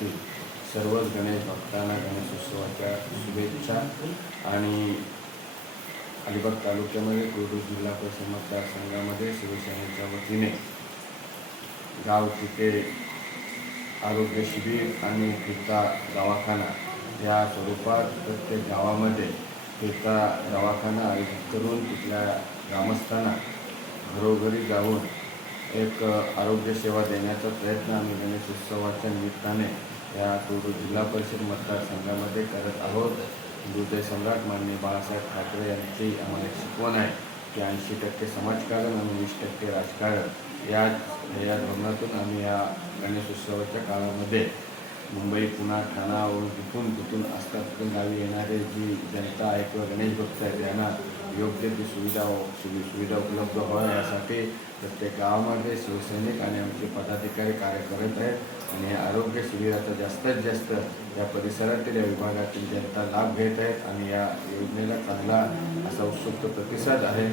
करण्यासाठी सर्वच गणेश भक्तांना गणेशोत्सवाच्या शुभेच्छा। आणि अलिबाग तालुक्यामध्ये कोडू जिल्हा परिषद मतदारसंघामध्ये शिवसेनेच्या वतीने गाव तिथे आरोग्य शिबिर आणि फिरता दवाखाना या स्वरूपात प्रत्येक गावामध्ये फिरता दवाखाना आयोजित करून तिथल्या ग्रामस्थांना घरोघरी जाऊन एक आरोग्य सेवा देण्याचा प्रयत्न आम्ही गणेशोत्सवाच्या निमित्ताने या कोडू जिल्हा परिषद मतदारसंघामध्ये करत आहोत। हृदय सम्राट माननीय बाळासाहेब ठाकरे यांची आम्हाला एक शिकवण आहे की 80% समाजकारण आणि 20% राजकारण या धोरणातून आम्ही या गणेशोत्सवाच्या काळामध्ये मुंबई, पुणे, ठाणा व तिथून असतात गावी येणारे जी जनता आहे किंवा गणेश भक्त आहेत यांना योग्य ती सुविधा उपलब्ध व्हावी यासाठी प्रत्येक गावामध्ये शिवसैनिक आणि आमचे पदाधिकारी कार्य करत आहेत। आणि या आरोग्य शिबिराचा जास्तीत जास्त या परिसरातील या विभागातील जनता लाभ घेत आहेत आणि या योजनेला चांगला असा उत्सुक प्रतिसाद आहे।